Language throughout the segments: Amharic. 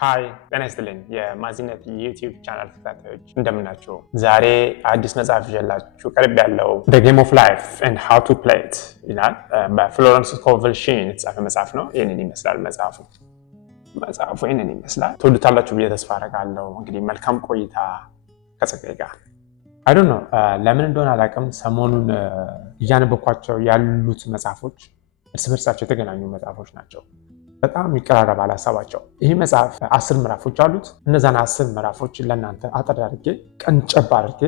ሃይ ጤና ይስጥልኝ የማዚነት ዩቲዩብ ቻናል ተከታታዮች እንደምናችሁ። ዛሬ አዲስ መጽሐፍ ይዤላችሁ ቀርብ ያለው The Game of Life and How to Play It ይላል። በፍሎረንስ ስኮቨል ሺን የተጻፈ መጽሐፍ ነው። ይህንን ይመስላል መጽሐፉ ይህንን ይመስላል። ትወዱታላችሁ ብዬ ተስፋ አደርጋለሁ። እንግዲህ መልካም ቆይታ ከጸጋዬ ጋር። I don't know ለምን እንደሆነ አላውቅም፣ ሰሞኑን እያነበብኳቸው ያሉት መጽሐፎች እርስ በርሳቸው የተገናኙ መጽሐፎች ናቸው። በጣም ይቀራረባል ሀሳባቸው። ይህ መጽሐፍ 10 ምዕራፎች አሉት። እነዛን 10 ምዕራፎች ለእናንተ አጠር አድርጌ ቀንጨብ አድርጌ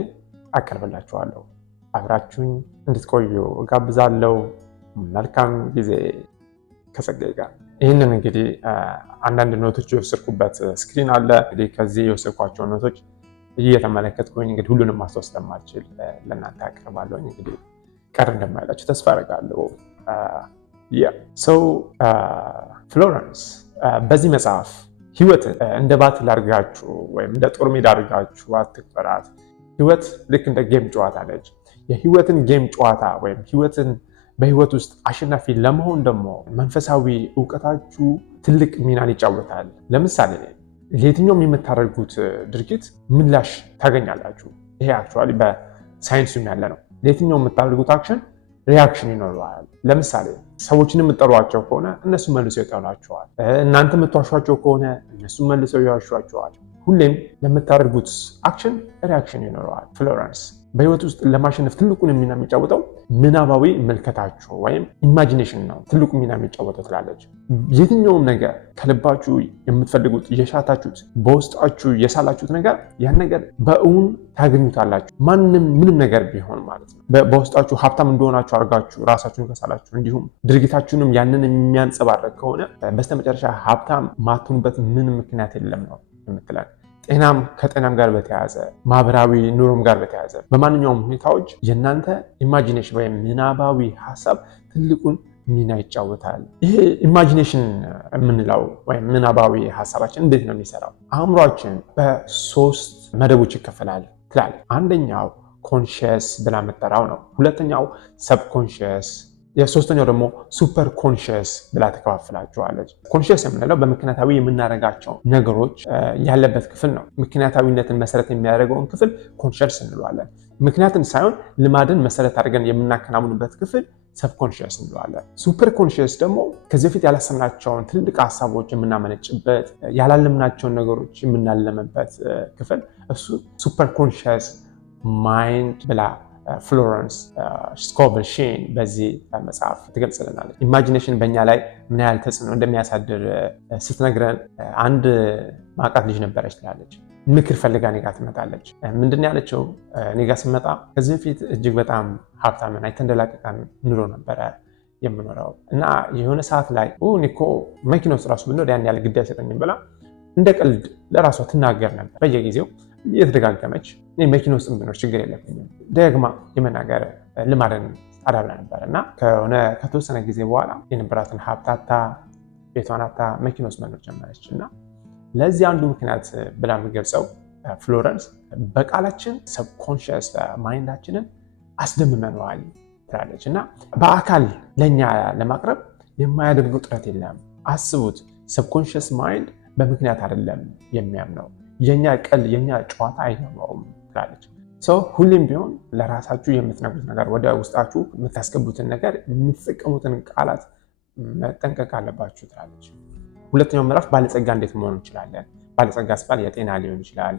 አቀርብላችኋለሁ። አብራችሁኝ እንድትቆዩ እጋብዛለሁ። መልካም ጊዜ ከጸጋዬ ጋር። ይህንን እንግዲህ አንዳንድ ኖቶች የወሰድኩበት ስክሪን አለ። እንግዲህ ከዚህ የወሰድኳቸው ኖቶች እየተመለከትኩኝ እንግዲህ ሁሉንም ማስታወስ ስለማልችል ለእናንተ አቀርባለሁ። እንግዲህ ቀር እንደማይላችሁ ተስፋ አደርጋለሁ። ፍሎረንስ በዚህ መጽሐፍ ህይወት እንደ ባትል አድርጋችሁ ወይም እንደ ጦር ሜዳ አድርጋችሁ አትቁጠራት። ህይወት ልክ እንደ ጌም ጨዋታ ነች። የህይወትን ጌም ጨዋታ ወይም ህይወትን በህይወት ውስጥ አሸናፊ ለመሆን ደግሞ መንፈሳዊ እውቀታችሁ ትልቅ ሚናን ይጫወታል። ለምሳሌ ለየትኛውም የምታደርጉት ድርጊት ምላሽ ታገኛላችሁ። ይሄ አክቹዋሊ በሳይንሱም ያለ ነው። ለየትኛውም የምታደርጉት አክሽን ሪያክሽን ይኖረዋል። ለምሳሌ ሰዎችን የምትጠሯቸው ከሆነ እነሱ መልሰው ይጠሯቸዋል። እናንተ የምትዋሿቸው ከሆነ እነሱ መልሰው ይዋሿቸዋል። ሁሌም ለምታደርጉት አክሽን ሪያክሽን ይኖረዋል። ፍሎረንስ በህይወት ውስጥ ለማሸነፍ ትልቁን ሚና የሚጫወተው ምናባዊ መልከታችሁ ወይም ኢማጂኔሽን ነው። ትልቁ ሚና የሚጫወተው ትላለች። የትኛውም ነገር ከልባችሁ የምትፈልጉት የሻታችሁት በውስጣችሁ የሳላችሁት ነገር ያን ነገር በእውን ታገኙታላችሁ። ምንም ነገር ቢሆን ማለት ነው። በውስጣችሁ ሀብታም እንደሆናችሁ አድርጋችሁ ራሳችሁን ከሳላችሁ፣ እንዲሁም ድርጊታችሁንም ያንን የሚያንጸባረቅ ከሆነ በስተመጨረሻ ሀብታም ማትሆኑበት ምንም ምክንያት የለም ነው የምትለን። ጤናም ከጤናም ጋር በተያያዘ ማህበራዊ ኑሮም ጋር በተያያዘ በማንኛውም ሁኔታዎች የእናንተ ኢማጂኔሽን ወይም ምናባዊ ሀሳብ ትልቁን ሚና ይጫወታል። ይሄ ኢማጂኔሽን የምንለው ወይም ምናባዊ ሀሳባችን እንዴት ነው የሚሰራው? አእምሯችን በ3 መደቦች ይከፈላል ትላል። አንደኛው ኮንሽስ ብላ የምጠራው ነው። ሁለተኛው ሰብኮንሽስ፣ የሶስተኛው ደግሞ ሱፐር ኮንሽስ ብላ ተከፋፍላቸዋለች። ኮንሽስ የምንለው በምክንያታዊ የምናደርጋቸው ነገሮች ያለበት ክፍል ነው። ምክንያታዊነትን መሰረት የሚያደርገውን ክፍል ኮንሽስ እንለዋለን። ምክንያትን ሳይሆን ልማድን መሰረት አድርገን የምናከናውንበት ክፍል ሰብኮንሽስ እንለዋለን። ሱፐር ኮንሽስ ደግሞ ከዚህ በፊት ያላሰብናቸውን ትልልቅ ሀሳቦች የምናመነጭበት፣ ያላለምናቸውን ነገሮች የምናለምበት ክፍል እሱ ሱፐር ኮንሽስ ማይንድ ብላ ፍሎረንስ ስኮቨል ሺን በዚህ መጽሐፍ ትገልጽልናለች። ኢማጂኔሽን በእኛ ላይ ምን ያህል ተጽዕኖ እንደሚያሳድር ስትነግረን፣ አንድ ማቃት ልጅ ነበረች ትላለች። ምክር ፈልጋ እኔ ጋ ትመጣለች። ምንድን ያለችው? እኔ ጋ ስመጣ ከዚህ በፊት እጅግ በጣም ሀብታምና የተንደላቀቀ ኑሮ ነበረ የምኖረው እና የሆነ ሰዓት ላይ እኔ እኮ መኪና ውስጥ ራሱ ብንወድ ያን ያህል ግድ አይሰጠኝም ብላ እንደ ቀልድ ለራሷ ትናገር ነበር። በየጊዜው እየተደጋገመች መኪና ውስጥ ብኖር ችግር የለብኝም ደግማ የመናገር ልማድን አዳብራ ነበር እና ከተወሰነ ጊዜ በኋላ የነበራትን ሀብታታ ቤቷናታ መኪና ውስጥ መኖር ጀመረች። እና ለዚህ አንዱ ምክንያት ብላ የምገልጸው ፍሎረንስ በቃላችን ሰብኮንሽስ ማይንዳችንን አስደምመነዋል ትላለች። እና በአካል ለእኛ ለማቅረብ የማያደርገው ጥረት የለም። አስቡት፣ ሰብኮንሽስ ማይንድ በምክንያት አይደለም የሚያምነው፣ የኛ ቀል የኛ ጨዋታ አይገባውም ትላለች። ሁሌም ቢሆን ለራሳችሁ የምትነግሩት ነገር፣ ወደ ውስጣችሁ የምታስገቡትን ነገር፣ የምትጠቀሙትን ቃላት መጠንቀቅ አለባችሁ ትላለች። ሁለተኛው ምዕራፍ ባለጸጋ እንዴት መሆን እንችላለን? ባለጸጋ ሲባል የጤና ሊሆን ይችላል፣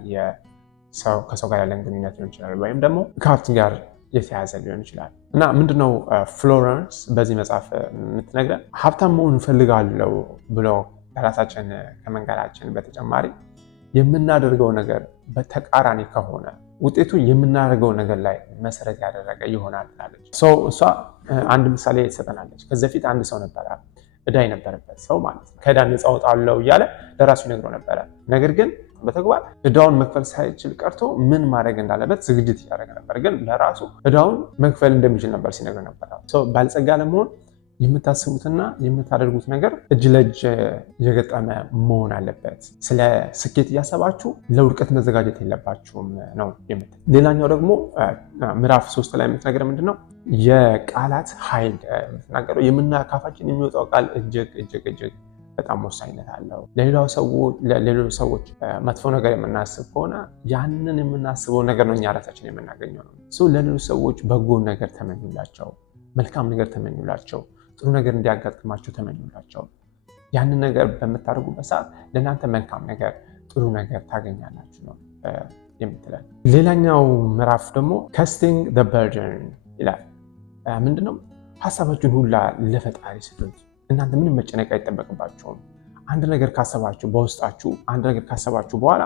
ከሰው ጋር ያለን ግንኙነት ሊሆን ይችላል፣ ወይም ደግሞ ከሀብት ጋር የተያዘ ሊሆን ይችላል። እና ምንድነው ፍሎረንስ በዚህ መጽሐፍ የምትነግረን? ሀብታም መሆን እንፈልጋለሁ ብሎ ለራሳችን ከመንገራችን በተጨማሪ የምናደርገው ነገር በተቃራኒ ከሆነ ውጤቱ የምናደርገው ነገር ላይ መሰረት ያደረገ ይሆናል ትላለች። እሷ አንድ ምሳሌ ትሰጠናለች። ከዚህ በፊት አንድ ሰው ነበረ፣ ዕዳ የነበረበት ሰው ማለት ነው። ከዕዳ ነፃ እወጣለሁ እያለ ለራሱ ይነግረው ነበረ። ነገር ግን በተግባር ዕዳውን መክፈል ሳይችል ቀርቶ ምን ማድረግ እንዳለበት ዝግጅት እያደረገ ነበር። ግን ለራሱ ዕዳውን መክፈል እንደሚችል ነበር ሲነግረው ነበር። ባለጸጋ ለመሆን የምታስቡትና የምታደርጉት ነገር እጅ ለእጅ የገጠመ መሆን አለበት። ስለ ስኬት እያሰባችሁ ለውድቀት መዘጋጀት የለባችሁም ነው የምትለው። ሌላኛው ደግሞ ምዕራፍ 3 ላይ የምትነግረው ምንድነው? የቃላት ኃይል የምትናገረው ካፋችን የሚወጣው ቃል እጅግ በጣም ወሳኝነት አለው። ለሌሎች ሰዎች መጥፎ ነገር የምናስብ ከሆነ ያንን የምናስበው ነገር ነው እኛ ራሳችን የምናገኘው ነው። ለሌሎች ሰዎች በጎ ነገር ተመኙላቸው፣ መልካም ነገር ተመኙላቸው፣ ጥሩ ነገር እንዲያጋጥማቸው ተመኙላቸው። ያንን ነገር በምታደርጉበት ሰዓት ለእናንተ መልካም ነገር፣ ጥሩ ነገር ታገኛላችሁ ነው የምትለን። ሌላኛው ምዕራፍ ደግሞ ካስቲንግ ዘ በርደን ይላል። ምንድነው? ሀሳባችሁን ሁላ ለፈጣሪ ስጡት። እናንተ ምንም መጨነቅ አይጠበቅባቸውም። አንድ ነገር ካሰባችሁ በውስጣችሁ አንድ ነገር ካሰባችሁ በኋላ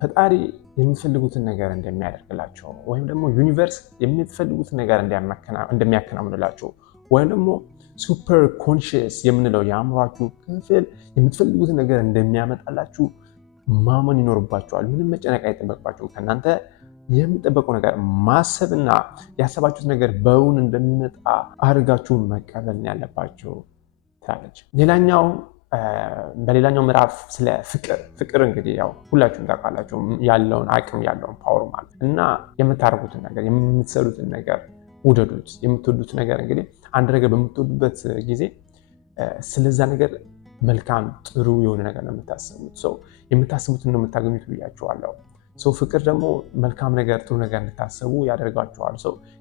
ፈጣሪ የምትፈልጉትን ነገር እንደሚያደርግላቸው ወይም ደግሞ ዩኒቨርስ የምትፈልጉትን ነገር እንደሚያከናውንላቸው ወይም ደግሞ ሱፐር ኮንሽስ የምንለው የአእምሯችሁ ክፍል የምትፈልጉትን ነገር እንደሚያመጣላችሁ ማመን ይኖርባቸዋል። ምንም መጨነቅ አይጠበቅባቸውም። ከእናንተ የሚጠበቀው ነገር ማሰብና ያሰባችሁት ነገር በእውን እንደሚመጣ አድርጋችሁ መቀበል ያለባቸው ትላለች። በሌላኛው ምዕራፍ ስለ ፍቅር እንግዲህ ያው ሁላችሁም ታውቃላችሁ ያለውን አቅም ያለውን ፓወር ማለት እና የምታደርጉትን ነገር የምትሰሩትን ነገር ውደዱት። የምትወዱት ነገር እንግዲህ አንድ ነገር በምትወዱበት ጊዜ ስለዛ ነገር መልካም ጥሩ የሆነ ነገር ነው የምታስቡት። የምታስቡትን ነው የምታገኙት ብያችኋለሁ። ፍቅር ደግሞ መልካም ነገር ጥሩ ነገር እንድታስቡ ያደርጋችኋል።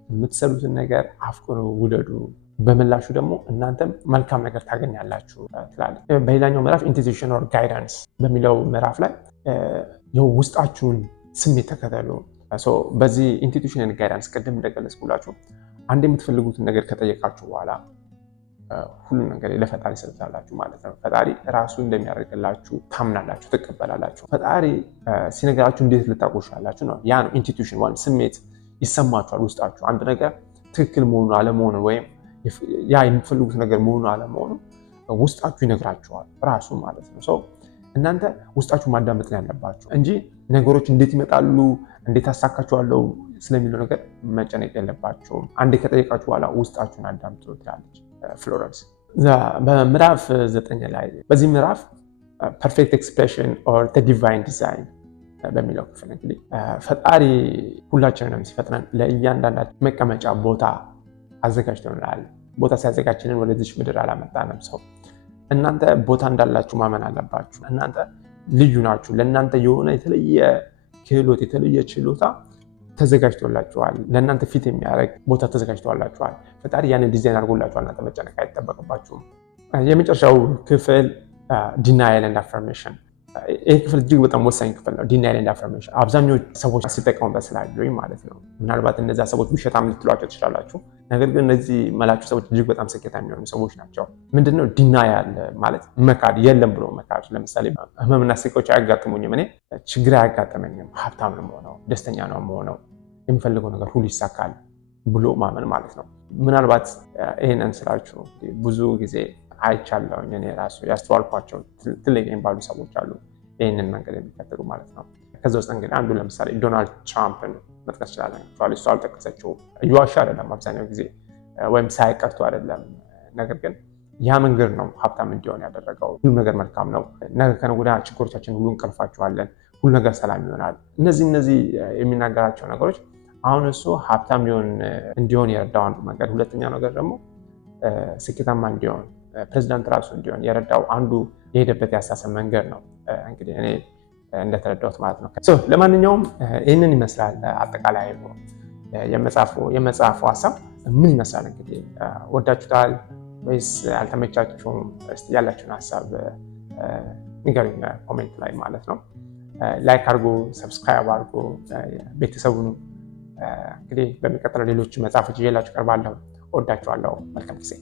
የምትሰሩትን ነገር አፍቅሩ፣ ውደዱ። በምላሹ ደግሞ እናንተም መልካም ነገር ታገኛላችሁ ትላለች። በሌላኛው ምዕራፍ ኢንቱዊሽን ኦር ጋይዳንስ በሚለው ምዕራፍ ላይ ውስጣችሁን ስሜት ተከተሉ። በዚህ ኢንቱዊሽን ጋይዳንስ ቅድም እንደገለጽኩላችሁ አንድ የምትፈልጉትን ነገር ከጠየቃችሁ በኋላ ሁሉም ነገር ለፈጣሪ ሰጥታላችሁ ማለት ነው። ፈጣሪ ራሱ እንደሚያደርግላችሁ ታምናላችሁ፣ ትቀበላላችሁ። ፈጣሪ ሲነገራችሁ እንዴት ልታቆሻላችሁ ነው። ያ ነው ኢንቱዊሽን ወይም ስሜት ይሰማችኋል ውስጣችሁ አንድ ነገር ትክክል መሆኑ አለመሆኑ ወይም ያ የምትፈልጉት ነገር መሆኑ አለመሆኑ ውስጣችሁ ይነግራችኋል ራሱ ማለት ነው። እናንተ ውስጣችሁ ማዳመጥ ነው ያለባችሁ እንጂ ነገሮች እንዴት ይመጣሉ እንዴት አሳካችኋለሁ ስለሚለው ነገር መጨነቅ የለባችሁም። አንዴ ከጠየቃችሁ በኋላ ውስጣችሁን አዳምጡ ትላለች ፍሎረንስ። በምዕራፍ 9 ላይ በዚህ ምዕራፍ ፐርፌክት ኤክስፕሬሽን ኦር ዲቫይን ዲዛይን በሚለው ክፍል እንግዲህ ፈጣሪ ሁላችንንም ሲፈጥረን ለእያንዳንዳችን መቀመጫ ቦታ አዘጋጅቶናል። ቦታ ሲያዘጋጅልን ወደዚች ምድር አላመጣንም። እናንተ ቦታ እንዳላችሁ ማመን አለባችሁ። እናንተ ልዩ ናችሁ። ለእናንተ የሆነ የተለየ ክህሎት የተለየ ችሎታ ተዘጋጅቶላችኋል። ለእናንተ ፊት የሚያደርግ ቦታ ተዘጋጅቶላችኋል። ፈጣሪ ያንን ዲዛይን አድርጎላችኋል። እናንተ መጨነቅ አይጠበቅባችሁም። የመጨረሻው ክፍል ዲናይል ኤንድ አፈርሜሽን። ይህ ክፍል እጅግ በጣም ወሳኝ ክፍል ነው። ዲናይል ኤንድ አፈርሜሽን አብዛኞቹ ሰዎች ሲጠቀሙበት ስላየሁኝ ማለት ነው። ምናልባት እነዚያ ሰዎች ውሸታም ልትሏቸው ትችላላችሁ። ነገር ግን እነዚህ መላችሁ ሰዎች እጅግ በጣም ስኬታማ የሚሆኑ ሰዎች ናቸው። ምንድነው ዲናያል ማለት? መካድ፣ የለም ብሎ መካድ። ለምሳሌ ህመምና ስቃዮች አያጋጥሙኝም፣ እኔ ችግር አያጋጥመኝም፣ ሀብታም ነው የምሆነው፣ ደስተኛ ነው የምሆነው፣ የምፈልገው ነገር ሁሉ ይሳካል ብሎ ማመን ማለት ነው። ምናልባት ይህንን ስላችሁ ብዙ ጊዜ አይቻለሁኝ። እኔ ራሱ ያስተዋልኳቸው ትልቅ የሚባሉ ሰዎች አሉ ይህንን መንገድ የሚከተሉ ማለት ነው። ከዚ ውስጥ እንግዲህ አንዱ ለምሳሌ ዶናልድ ትራምፕን መጥቀስ ይችላለን። እሱ አልጠቀሰችውም። እየዋሻ አይደለም አብዛኛው ጊዜ ወይም ሳይቀርቱ አይደለም። ነገር ግን ያ መንገድ ነው ሀብታም እንዲሆን ያደረገው። ሁሉ ነገር መልካም ነው፣ ነገ ከነገ ወዲያ ችግሮቻችን ሁሉ እንቀርፋቸዋለን፣ ሁሉ ነገር ሰላም ይሆናል። እነዚህ የሚናገራቸው ነገሮች አሁን እሱ ሀብታም እንዲሆን የረዳው አንዱ መንገድ፣ ሁለተኛው ነገር ደግሞ ስኬታማ እንዲሆን ፕሬዚዳንት ራሱ እንዲሆን የረዳው አንዱ የሄደበት ያሳሰብ መንገድ ነው እንግዲህ እኔ እንደተረዳሁት ማለት ነው። ለማንኛውም ይህንን ይመስላል አጠቃላይ የመጽሐፉ ሀሳብ ምን ይመስላል? እንግዲህ ወዳችሁታል ወይስ አልተመቻችሁም? እስቲ ያላችሁን ሀሳብ ንገሩኝ ኮሜንት ላይ ማለት ነው። ላይክ አድርጎ ሰብስክራይብ አድርጎ ቤተሰቡን እንግዲህ በሚቀጥለው ሌሎች መጽሐፎች ይዤላችሁ ቀርባለሁ። ወዳችኋለሁ። መልካም ጊዜ